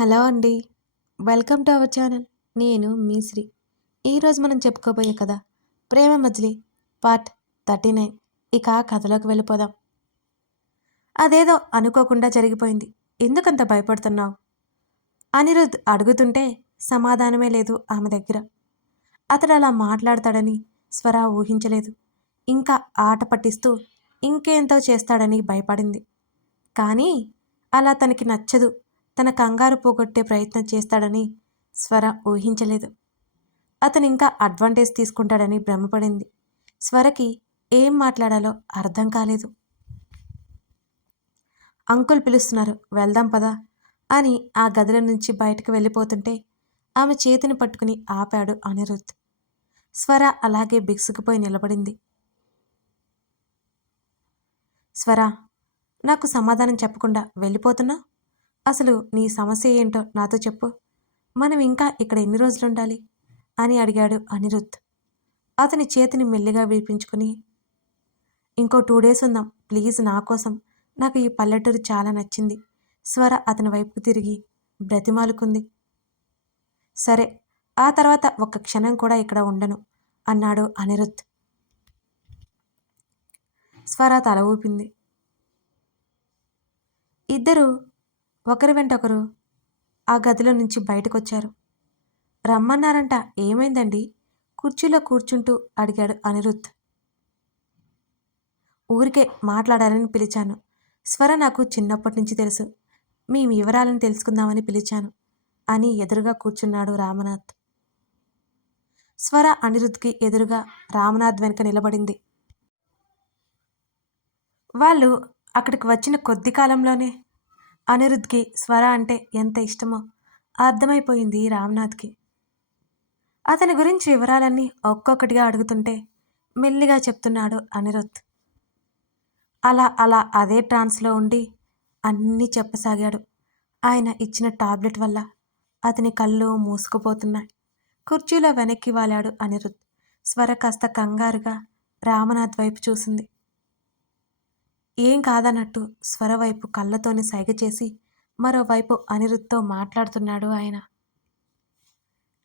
Hello అండి. Welcome to our channel. నేను మీ శ్రీ. ఈరోజు మనం చెప్పుకోబోయే కథ Prema Majili part thirty nine. ఇక కథలోకి వెళ్ళిపోదాం. అదేదో అనుకోకుండా జరిగిపోయింది. ఎందుకంత భయపడుతున్నావు? అనిరుద్ అడుగుతుంటే సమాధానమే లేదు ఆమె దగ్గర. అతడు అలా మాట్లాడతాడని స్వర ఊహించలేదు. ఇంకా ఆట పట్టిస్తూ ఇంకేంతో చేస్తాడని భయపడింది. కానీ అలా తనకి నచ్చదు. తన కంగారు పోగొట్టే ప్రయత్నం చేస్తాడని స్వర ఊహించలేదు. అతను ఇంకా అడ్వాంటేజ్ తీసుకుంటాడని భ్రమపడింది. స్వరకి ఏం మాట్లాడాలో అర్థం కాలేదు. అంకుల్ పిలుస్తున్నారు వెళ్దాం పదా అని ఆ గదిల నుంచి బయటకు వెళ్ళిపోతుంటే ఆమె చేతిని పట్టుకుని ఆపాడు అనిరుద్ స్వర అలాగే బిగుసుకుపోయి నిలబడింది. స్వర నాకు సమాధానం చెప్పకుండా వెళ్ళిపోతున్నా? అసలు నీ సమస్య ఏంటో నాతో చెప్పు. మనం ఇంకా ఇక్కడ ఎన్ని రోజులు ఉండాలి అని అడిగాడు అనిరుద్ధ్. అతని చేతిని మెల్లిగా విడిపించుకుని ఇంకో టూ డేస్ ఉందాం ప్లీజ్ నా కోసం. నాకు ఈ పల్లెటూరు చాలా నచ్చింది. స్వర అతని వైపుకు తిరిగి బ్రతిమాలుకుంది. సరే ఆ తర్వాత ఒక్క క్షణం కూడా ఇక్కడ ఉండను అన్నాడు అనిరుద్ స్వర తల ఊపింది. ఇద్దరు ఒకరి వెంట ఒకరు ఆ గదిలో నుంచి బయటకొచ్చారు. రమ్మన్నారంట ఏమైందండి? కుర్చీలో కూర్చుంటూ అడిగాడు అనిరుద్ధ్. ఊరికే మాట్లాడాలని పిలిచాను. స్వర నాకు చిన్నప్పటి నుంచి తెలుసు. మీ వివరాలను తెలుసుకుందామని పిలిచాను అని ఎదురుగా కూర్చున్నాడు రామనాథ్. స్వర అనిరుద్ధ్కి ఎదురుగా రామనాథ్ వెనుక నిలబడింది. వాళ్ళు అక్కడికి వచ్చిన కొద్ది కాలంలోనే అనిరుద్ధ్కి స్వర అంటే ఎంత ఇష్టమో అర్థమైపోయింది రామ్నాథ్కి. అతని గురించి వివరాలన్నీ ఒక్కొక్కటిగా అడుగుతుంటే మెల్లిగా చెప్తున్నాడు అనిరుద్ధ్. అలా అలా అదే ట్రాన్స్లో ఉండి అన్నీ చెప్పసాగాడు. ఆయన ఇచ్చిన టాబ్లెట్ వల్ల అతని కళ్ళు మూసుకుపోతున్నాయి. కుర్చీలో వెనక్కి వాలాడు అనిరుద్ధ్. స్వర కాస్త కంగారుగా రామనాథ్ వైపు చూసింది. ఏం కాదన్నట్టు స్వరవైపు కళ్ళతోని సైగ చేసి మరోవైపు అనిరుద్తో మాట్లాడుతున్నాడు ఆయన.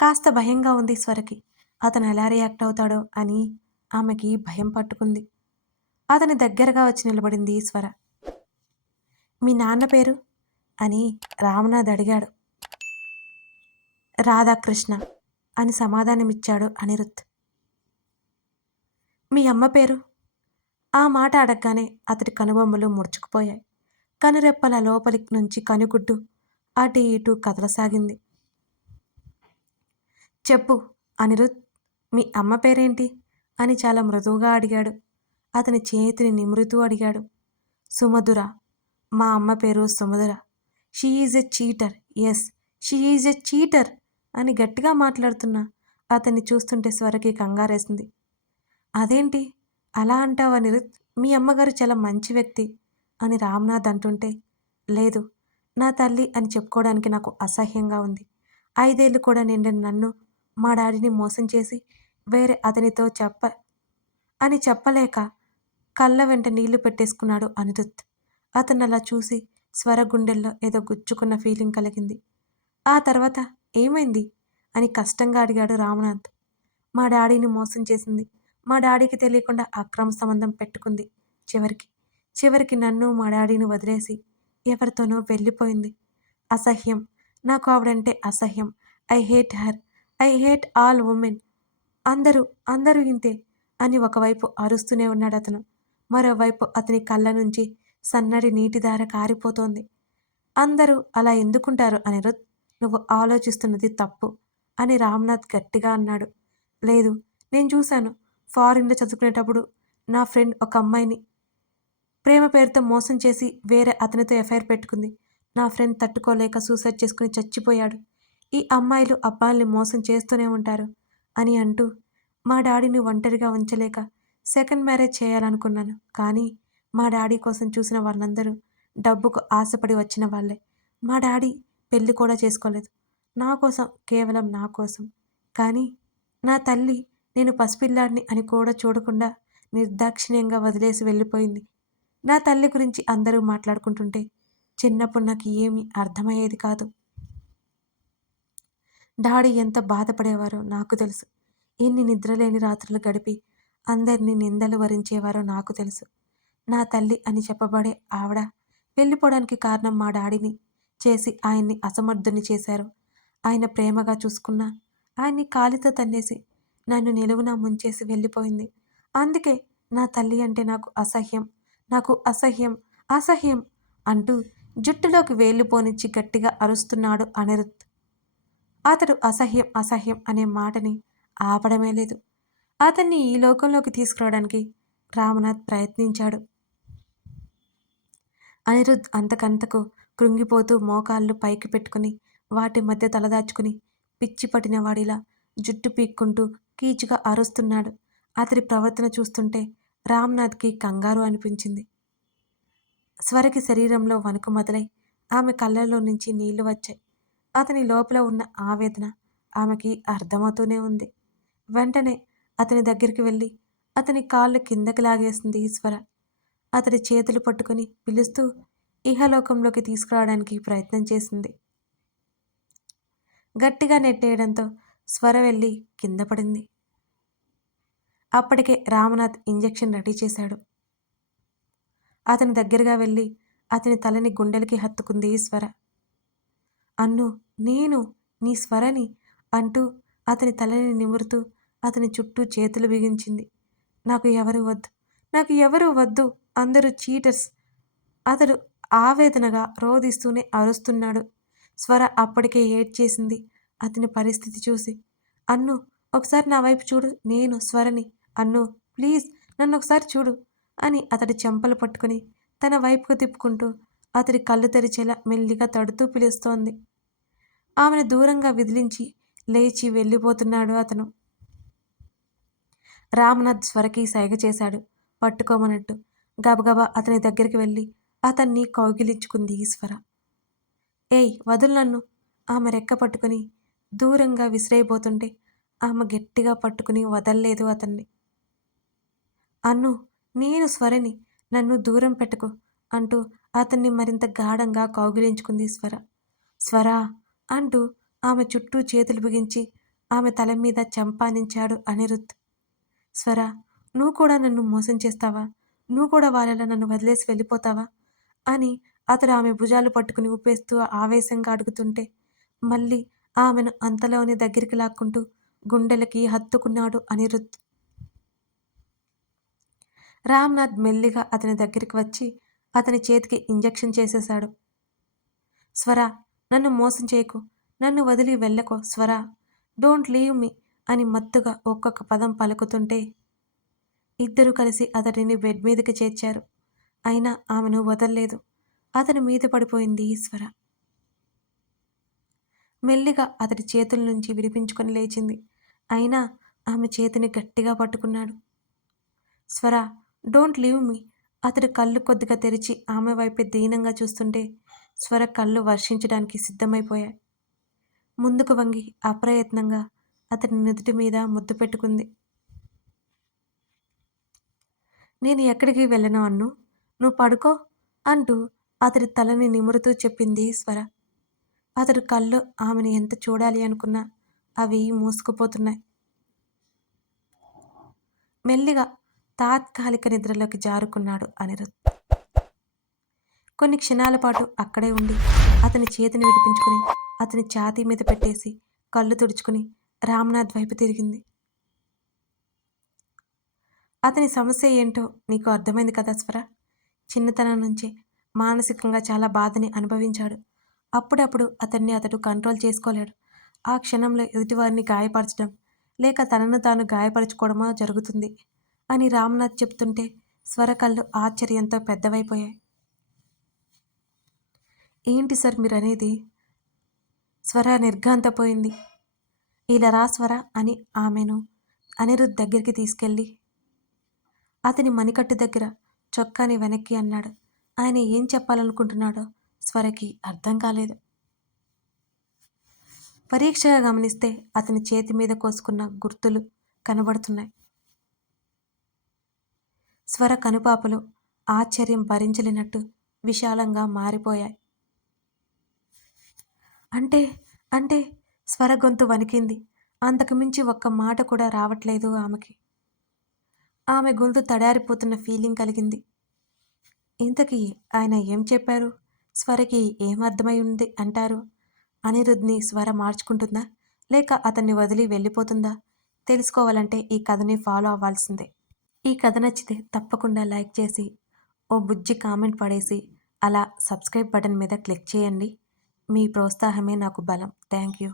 కాస్త భయంగా ఉంది స్వరకి. అతను ఎలా రియాక్ట్ అవుతాడో అని ఆమెకి భయం పట్టుకుంది. అతని దగ్గరగా వచ్చి నిలబడింది స్వర. మీ నాన్న పేరు? అని రామనాథ్ అడిగాడు. రాధాకృష్ణ అని సమాధానమిచ్చాడు అనిరుద్ మీ అమ్మ పేరు? ఆ మాట అడగగానే అతడి కనుబొమ్మలు ముడుచుకుపోయాయి. కనురెప్పల లోపలి నుంచి కనుగుడ్డు అటు ఇటు కదలసాగింది. చెప్పు అనిరుద్ మీ అమ్మ పేరేంటి? అని చాలా మృదువుగా అడిగాడు. అతని చేతిని నిమురుతూ అడిగాడు. సుమధుర మా అమ్మ పేరు Sumadhura. She is a cheater yes she is a cheater అని గట్టిగా మాట్లాడుతున్నా అతన్ని చూస్తుంటే స్వరకి కంగారేసింది. అదేంటి? అలా అంటావా నిరుత్ మీ అమ్మగారు చాలా మంచి వ్యక్తి అని రామ్నాథ్ అంటుంటే లేదు నా తల్లి అని చెప్పుకోవడానికి నాకు అసహ్యంగా ఉంది. ఐదేళ్ళు కూడా నిండిన నన్ను మా డాడీని మోసం చేసి వేరే అతనితో చెప్ప అని చెప్పలేక కళ్ళ వెంట నీళ్ళు పెట్టేసుకున్నాడు అనిరుత్ అతను అలా చూసి స్వరగుండెల్లో ఏదో గుచ్చుకున్న ఫీలింగ్ కలిగింది. ఆ తర్వాత ఏమైంది? అని కష్టంగా అడిగాడు రామనాథ్. మా డాడీని మోసం చేసింది మా డాడీకి తెలియకుండా అక్రమ సంబంధం పెట్టుకుంది చివరికి. చివరికి నన్ను మా డాడీని వదిలేసి ఎవరితోనో వెళ్ళిపోయింది. అసహ్యం. నాకు ఆవిడంటే అసహ్యం. I hate her. I hate all women. అందరూ అందరూ ఇంతే అని ఒకవైపు అరుస్తూనే ఉన్నాడు అతను. మరోవైపు అతని కళ్ళ నుంచి సన్నడి నీటిధార కారిపోతోంది. అందరూ అలా ఎందుకుంటారు అనిరుద్? నువ్వు ఆలోచిస్తున్నది తప్పు అని రామ్నాథ్ గట్టిగా అన్నాడు. లేదు నేను చూశాను. ఫారిన్లో చదువుకునేటప్పుడు నా ఫ్రెండ్ ఒక అమ్మాయిని ప్రేమ పేరుతో మోసం చేసి వేరే అతనితో ఎఫ్ఐఆర్ పెట్టుకుంది. నా ఫ్రెండ్ తట్టుకోలేక సూసైడ్ చేసుకుని చచ్చిపోయాడు. ఈ అమ్మాయిలు అబ్బాయిల్ని మోసం చేస్తూనే ఉంటారు అని అంటూ మా డాడీని ఒంటరిగా ఉంచలేక సెకండ్ మ్యారేజ్ చేయాలనుకున్నాను. కానీ మా డాడీ కోసం చూసిన వాళ్ళందరూ డబ్బుకు ఆశపడి వచ్చిన వాళ్ళే. మా డాడీ పెళ్ళి కూడా చేసుకోలేదు. నా కోసం కేవలం నా కోసం. కానీ నా తల్లి నేను పసిపిల్లాడిని అని కూడా చూడకుండా నిర్దాక్షిణ్యంగా వదిలేసి వెళ్ళిపోయింది. నా తల్లి గురించి అందరూ మాట్లాడుకుంటుంటే చిన్నప్పుడు నాకు ఏమీ అర్థమయ్యేది కాదు. డాడీ ఎంత బాధపడేవారో నాకు తెలుసు. ఎన్ని నిద్రలేని రాత్రులు గడిపి అందరినీ నిందలు వరించేవారో నాకు తెలుసు. నా తల్లి అని చెప్పబడే ఆవిడ వెళ్ళిపోవడానికి కారణం మా డాడీని చేసి ఆయన్ని అసమర్థుని చేశారు. ఆయన ప్రేమగా చూసుకున్నా ఆయన్ని కాలితో తన్నేసి నన్ను నిలువున ముంచేసి వెళ్ళిపోయింది. అందుకే నా తల్లి అంటే నాకు అసహ్యం. నాకు అసహ్యం అసహ్యం అంటూ జుట్టులోకి వేలు పోనిచ్చి గట్టిగా అరుస్తున్నాడు అనిరుత్ అతడు అసహ్యం అసహ్యం అనే మాటని ఆపడమే లేదు. అతన్ని ఈ లోకంలోకి తీసుకురావడానికి రామనాథ్ ప్రయత్నించాడు. అనిరుద్ అంతకంతకు కృంగిపోతూ మోకాళ్ళు పైకి పెట్టుకుని వాటి మధ్య తలదాచుకుని పిచ్చి పట్టిన వాడిలా జుట్టు పీక్కుంటూ కీచుగా అరుస్తున్నాడు. అతడి ప్రవర్తన చూస్తుంటే రామ్నాథ్కి కంగారు అనిపించింది. స్వరకి శరీరంలో వణుకు మొదలై ఆమె కళ్ళల్లో నుంచి నీళ్ళు వచ్చాయి. అతని లోపల ఉన్న ఆవేదన ఆమెకి అర్థమవుతూనే ఉంది. వెంటనే అతని దగ్గరికి వెళ్ళి అతని కాళ్ళు కిందకి లాగేసింది ఈశ్వర. అతడి చేతులు పట్టుకుని పిలుస్తూ ఇహలోకంలోకి తీసుకురావడానికి ప్రయత్నం చేసింది. గట్టిగా నెట్టేయడంతో స్వర వెళ్ళి కింద పడింది. అప్పటికే రామనాథ్ ఇంజెక్షన్ రెడీ చేశాడు. అతని దగ్గరగా వెళ్ళి అతని తలని గుండెలకి హత్తుకుంది స్వర. అన్ను నేను నీ స్వరని అంటూ అతని తలని నిమురుతూ అతని చుట్టూ చేతులు బిగించింది. నాకు ఎవరు వద్దు నాకు ఎవరు వద్దు అందరూ చీటర్స్. అతడు ఆవేదనగా రోధిస్తూనే అరుస్తున్నాడు. స్వర అప్పటికే ఏడ్చేసింది. అతని పరిస్థితి చూసి అన్ను ఒకసారి నా వైపు చూడు నేను స్వరని అన్ను ప్లీజ్ నన్ను ఒకసారి చూడు అని అతడి చెంపలు పట్టుకుని తన వైపుకు తిప్పుకుంటూ అతడి కళ్ళు తెరిచేలా మెల్లిగా తడుతూ పిలుస్తోంది. ఆమెను దూరంగా విదిలించి లేచి వెళ్ళిపోతున్నాడు అతను. రామనాథ్ స్వరకి సైగ చేశాడు. పట్టుకోమన్నట్టు గబగబా అతని దగ్గరికి వెళ్ళి అతన్ని కౌగిలించుకుంది ఈశ్వర ఏయ్ వదులు నన్ను ఆమె రెక్క పట్టుకుని దూరంగా విసిరైపోతుంటే ఆమె గట్టిగా పట్టుకుని వదల్లేదు అతన్ని. అన్ను నేను స్వరని నన్ను దూరం పెట్టుకు అంటూ అతన్ని మరింత గాఢంగా కౌగిలించుకుంది స్వర. స్వర అంటూ ఆమె చుట్టూ చేతులు బిగించి ఆమె తల మీద చంపానించాడు అనిరుత్ స్వర నువ్వు కూడా నన్ను మోసం చేస్తావా? నువ్వు కూడా వాళ్ళలా నన్ను వదిలేసి వెళ్ళిపోతావా? అని అతడు ఆమె భుజాలు పట్టుకుని ఊపేస్తూ ఆవేశంగా అడుగుతుంటే మళ్ళీ ఆమెను అంతలోనే దగ్గరికి లాక్కుంటూ గుండెలకి హత్తుకున్నాడు అనిరుద్. రామ్నాథ్ మెల్లిగా అతని దగ్గరికి వచ్చి అతని చేతికి ఇంజెక్షన్ చేసేశాడు. స్వరా నన్ను మోసం చేయకు నన్ను వదిలి వెళ్ళకో స్వరా డోంట్ లీవ్ మీ అని మత్తుగా ఒక్కొక్క పదం పలుకుతుంటే ఇద్దరు కలిసి అతడిని బెడ్ మీదకి చేర్చారు. అయినా ఆమెను వదల్లేదు. అతని మీద పడిపోయింది ఈశ్వర మెల్లిగా అతడి చేతుల నుంచి విడిపించుకొని లేచింది. అయినా ఆమె చేతిని గట్టిగా పట్టుకున్నాడు. స్వర డోంట్ లీవ్ మీ. అతడు కళ్ళు కొద్దిగా తెరిచి ఆమె వైపే దీనంగా చూస్తుంటే స్వర కళ్ళు వర్షించడానికి సిద్ధమైపోయాయి. ముందుకు వంగి అప్రయత్నంగా అతని నుదుటి మీద ముద్దు పెట్టుకుంది. నేను ఎక్కడికి వెళ్ళను అన్ను? నువ్వు పడుకో అంటూ అతడి తలని నిమురుతూ చెప్పింది స్వర. అతడు కళ్ళు ఆమెను ఎంత చూడాలి అనుకున్నా అవి మూసుకుపోతున్నాయి. మెల్లిగా తాత్కాలిక నిద్రలోకి జారుకున్నాడు అనిరుద్. కొన్ని క్షణాల పాటు అక్కడే ఉండి అతని చేతిని విడిపించుకుని అతని ఛాతీ మీద పెట్టేసి కళ్ళు తుడుచుకుని రామ్నాథ్ వైపు తిరిగింది. అతని సమస్య ఏంటో నీకు అర్థమైంది కదా స్వర? చిన్నతనం నుంచే మానసికంగా చాలా బాధని అనుభవించాడు. అప్పుడప్పుడు అతన్ని అతడు కంట్రోల్ చేసుకోలేడు. ఆ క్షణంలో ఎదుటివారిని గాయపరచడం లేక తనను తాను గాయపరచుకోవడమో జరుగుతుంది అని రామ్నాథ్ చెప్తుంటే స్వర కళ్ళు ఆశ్చర్యంతో పెద్దవైపోయాయి. ఏంటి సార్ మీరు అనేది స్వర నిర్ఘాంతపోయింది. ఇలా రా స్వర అని ఆమెను అనిరుద్ దగ్గరికి తీసుకెళ్ళి అతని మణికట్టు దగ్గర చొక్కాని వెనక్కి అన్నాడు. ఆయన ఏం చెప్పాలనుకుంటున్నాడో స్వరకి అర్థం కాలేదు. పరీక్షగా గమనిస్తే అతని చేతి మీద కోసుకున్న గుర్తులు కనబడుతున్నాయి. స్వర కనుపాపలు ఆశ్చర్యం భరించలేనట్టు విశాలంగా మారిపోయాయి. అంటే అంటే స్వర గొంతు వణికింది. అంతకుమించి ఒక్క మాట కూడా రావట్లేదు ఆమెకి. ఆమె గొంతు తడారిపోతున్న ఫీలింగ్ కలిగింది. ఇంతకీ ఆయన ఏం చెప్పారు? స్వరకి ఏమర్థమై ఉంది అంటారు? అనిరుద్ని స్వర మార్చుకుంటుందా? లేక అతన్ని వదిలి వెళ్ళిపోతుందా? తెలుసుకోవాలంటే ఈ కథని ఫాలో అవ్వాల్సిందే. ఈ కథ నచ్చితే తప్పకుండా లైక్ చేసి ఓ బుజ్జి కామెంట్ పడేసి అలా సబ్స్క్రైబ్ బటన్ మీద క్లిక్ చేయండి. మీ ప్రోత్సాహమే నాకు బలం. Thank you.